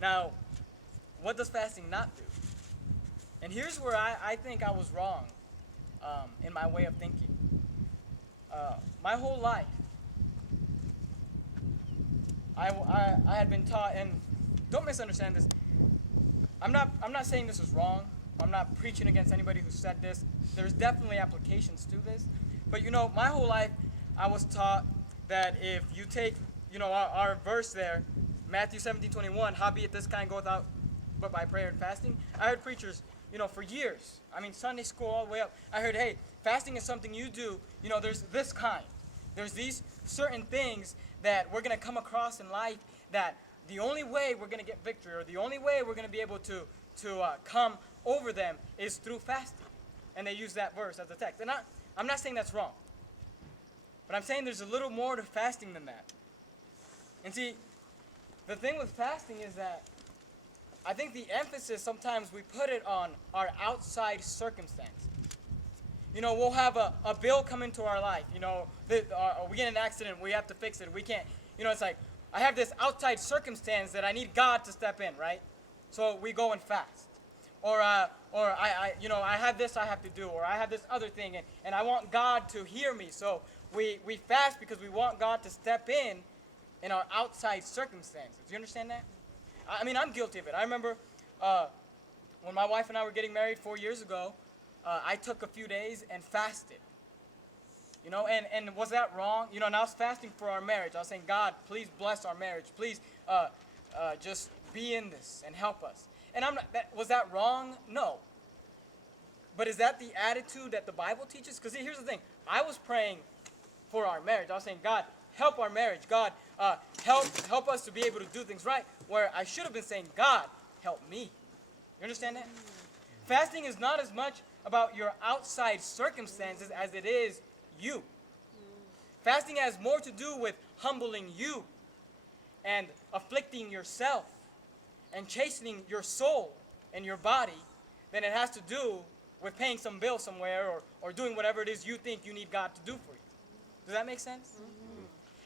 Now, what does fasting not do? And here's where I think I was wrong in my way of thinking. My whole life, I had been taught, and don't misunderstand this. I'm not saying this is wrong. I'm not preaching against anybody who said this. There's definitely applications to this. But my whole life I was taught that if you take, our verse there, Matthew 17:21, howbeit this kind goeth out but by prayer and fasting. I heard preachers, for years, Sunday school all the way up, I heard, hey, fasting is something you do, there's this kind. There's these certain things that we're going to come across in life that the only way we're going to get victory, or the only way we're going to be able to come over them is through fasting. And they use that verse as a text. And I'm not saying that's wrong. But I'm saying there's a little more to fasting than that. And see, the thing with fasting is that I think the emphasis sometimes we put it on our outside circumstance. We'll have a bill come into our life. We get in an accident, we have to fix it. We can't, it's like, I have this outside circumstance that I need God to step in, right? So we go and fast. Or I have this I have to do, or I have this other thing, and I want God to hear me. So we fast because we want God to step in our outside circumstances. Do you understand that? I'm guilty of it. I remember when my wife and I were getting married 4 years ago, I took a few days and fasted. And was that wrong? And I was fasting for our marriage. I was saying, God, please bless our marriage. Please just be in this and help us. And was that wrong? No. But is that the attitude that the Bible teaches? Because here's the thing. I was praying for our marriage. I was saying, God, help our marriage. God, help us to be able to do things right. Where I should have been saying, God, help me. You understand that? Fasting is not as much about your outside circumstances as it is you. Fasting has more to do with humbling you and afflicting yourself and chastening your soul and your body than it has to do with paying some bill somewhere or doing whatever it is you think you need God to do for you. Does that make sense? Mm-hmm.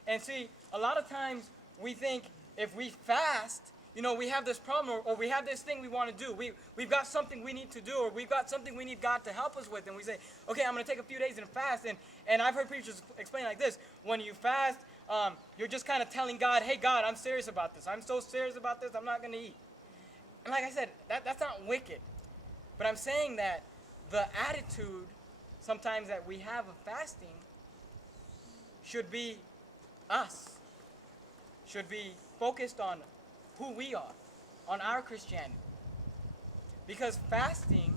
And see, a lot of times we think if we fast, we have this problem or we have this thing we want to do. We've got something we need to do, or we've got something we need God to help us with. And we say, okay, I'm going to take a few days and fast. And I've heard preachers explain like this. When you fast, you're just kind of telling God, hey, God, I'm serious about this. I'm so serious about this, I'm not going to eat. And like I said, that's not wicked. But I'm saying that the attitude sometimes that we have of fasting should be us. Should be focused on who we are, on our Christianity. Because fasting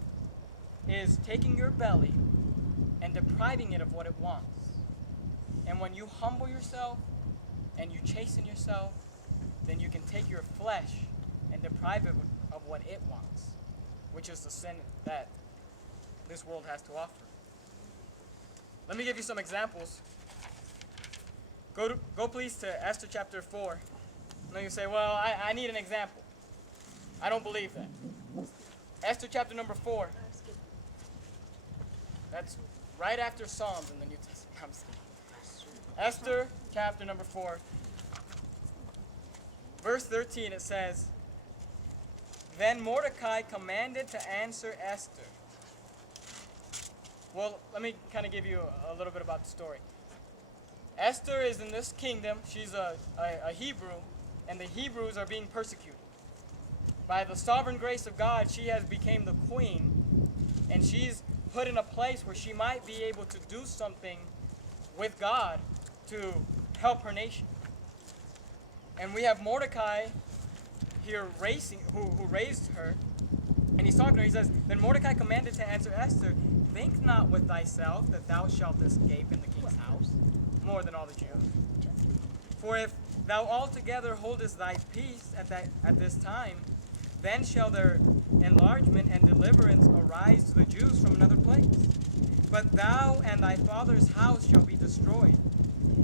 is taking your belly and depriving it of what it wants. And when you humble yourself and you chasten yourself, then you can take your flesh and deprive it of what it wants, which is the sin that this world has to offer. Let me give you some examples. Go please to Esther chapter 4. And you say, well, I need an example. I don't believe that. Esther chapter number 4. That's right after Psalms in the New Testament. I'm just kidding. Esther chapter number 4. Verse 13, it says, Then Mordecai commanded to answer Esther. Well, let me kind of give you a little bit about the story. Esther is in this kingdom. She's a Hebrew, and the Hebrews are being persecuted. By the sovereign grace of God, she has become the queen, and she's put in a place where she might be able to do something with God to help her nation. And we have Mordecai here who raised her, and he's talking to her. He says, Then Mordecai commanded to answer Esther, Think not with thyself that thou shalt escape in the king's house more than all the Jews. For if thou altogether holdest thy peace at this time, then shall their enlargement and deliverance arise to the Jews from another place. But thou and thy father's house shall be destroyed.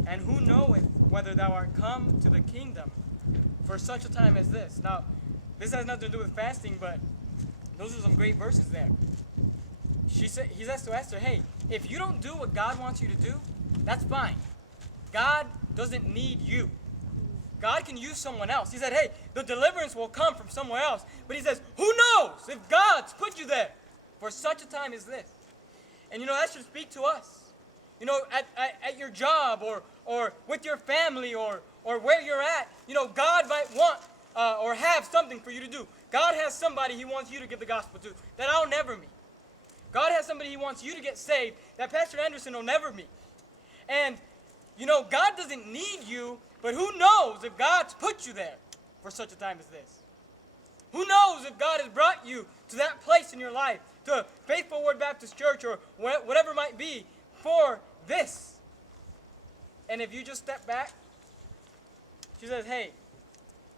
And who knoweth whether thou art come to the kingdom for such a time as this? Now, this has nothing to do with fasting, but those are some great verses there. He says to Esther, hey, if you don't do what God wants you to do, that's fine. God doesn't need you. God can use someone else. He said, hey, the deliverance will come from somewhere else. But he says, who knows if God's put you there for such a time as this? And that should speak to us. At your job or with your family or where you're at, God might want or have something for you to do. God has somebody he wants you to give the gospel to that I'll never meet. God has somebody he wants you to get saved that Pastor Anderson will never meet. And, God doesn't need you, but who knows if God's put you there for such a time as this? Who knows if God has brought you to that place in your life, to Faithful Word Baptist Church or whatever it might be, for this. And if you just step back, she says, hey,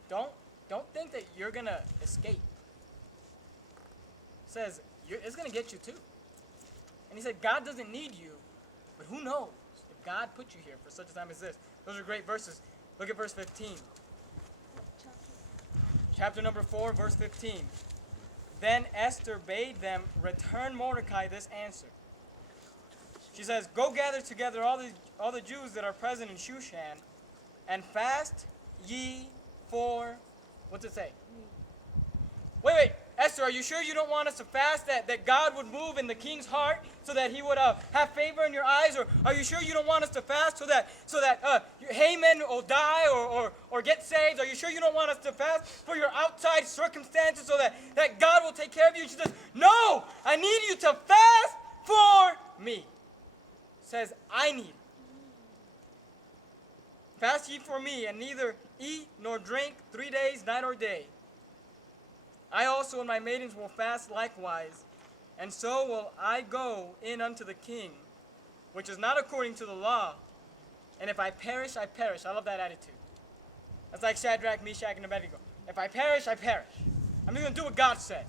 don't think that you're going to escape. Says, it's going to get you too. And he said, God doesn't need you, but who knows if God put you here for such a time as this. Those are great verses. Look at verse 15. Chapter number 4, verse 15. Then Esther bade them return Mordecai this answer. She says, go gather together all the Jews that are present in Shushan, and fast ye for, what's it say? Wait, Esther, are you sure you don't want us to fast, that God would move in the king's heart so that he would have favor in your eyes? Or are you sure you don't want us to fast so that Haman will die or get saved? Are you sure you don't want us to fast for your outside circumstances so that God will take care of you? And she says, no, I need you to fast for me. Says, I need it. Fast ye for me, and neither eat nor drink 3 days, night or day. I also and my maidens will fast likewise, and so will I go in unto the king, which is not according to the law. And if I perish, I perish. I love that attitude. That's like Shadrach, Meshach, and Abednego. If I perish, I perish. I'm just going to do what God says.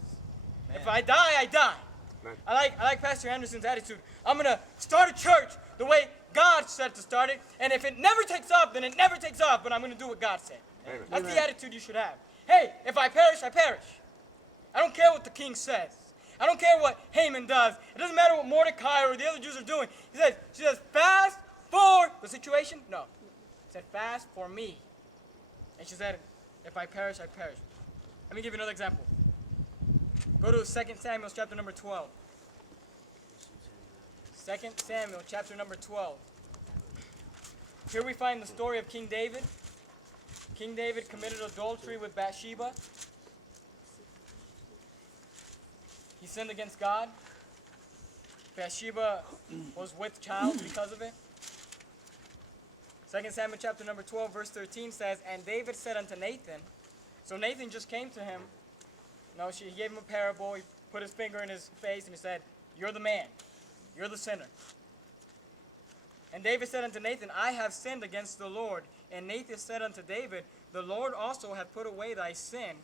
Man. If I die, I die. Man. I like Pastor Anderson's attitude. I'm going to start a church the way God said to start it, and if it never takes off, then it never takes off, but I'm going to do what God said. Amen. That's the attitude you should have. Hey, if I perish, I perish. I don't care what the king says. I don't care what Haman does. It doesn't matter what Mordecai or the other Jews are doing. She says, fast for the situation? No. She said, fast for me. And she said, if I perish, I perish. Let me give you another example. Go to 2 Samuel chapter number 12. 2 Samuel chapter number 12. Here we find the story of King David. King David committed adultery with Bathsheba. He sinned against God. Bathsheba was with child because of it. 2 Samuel chapter number 12 verse 13 says, and David said unto Nathan, so Nathan just came to him. He gave him a parable. He put his finger in his face and he said, you're the man. You're the sinner. And David said unto Nathan, I have sinned against the Lord. And Nathan said unto David, the Lord also hath put away thy sin.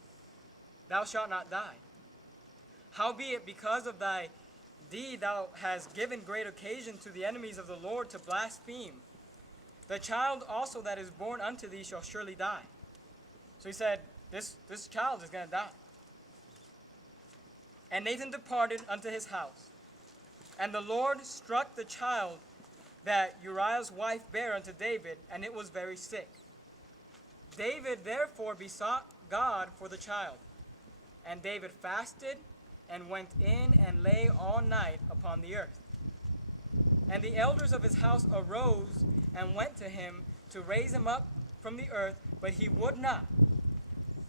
Thou shalt not die. Howbeit, because of thy deed thou hast given great occasion to the enemies of the Lord to blaspheme. The child also that is born unto thee shall surely die. So he said, this child is going to die. And Nathan departed unto his house. And the Lord struck the child that Uriah's wife bare unto David, and it was very sick. David therefore besought God for the child. And David fasted and went in and lay all night upon the earth. And the elders of his house arose and went to him to raise him up from the earth, but he would not,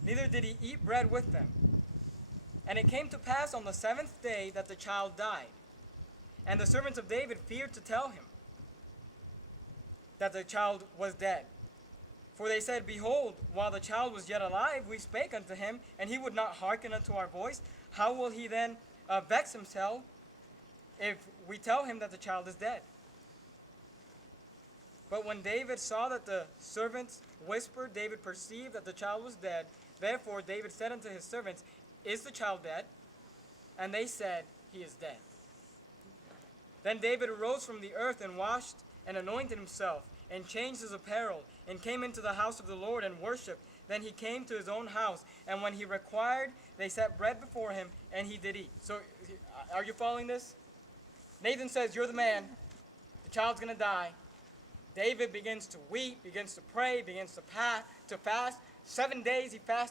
neither did he eat bread with them. And it came to pass on the 7th day that the child died. And the servants of David feared to tell him that the child was dead. For they said, behold, while the child was yet alive, we spake unto him, and he would not hearken unto our voice. How will he then vex himself if we tell him that the child is dead? But when David saw that the servants whispered, David perceived that the child was dead. Therefore David said unto his servants, is the child dead? And they said, he is dead. Then David arose from the earth and washed and anointed himself and changed his apparel and came into the house of the Lord and worshipped. Then he came to his own house, and when he required, they set bread before him, and he did eat. So, are you following this? Nathan says, you're the man. The child's going to die. David begins to weep, begins to pray, begins to fast. 7 days he fasted.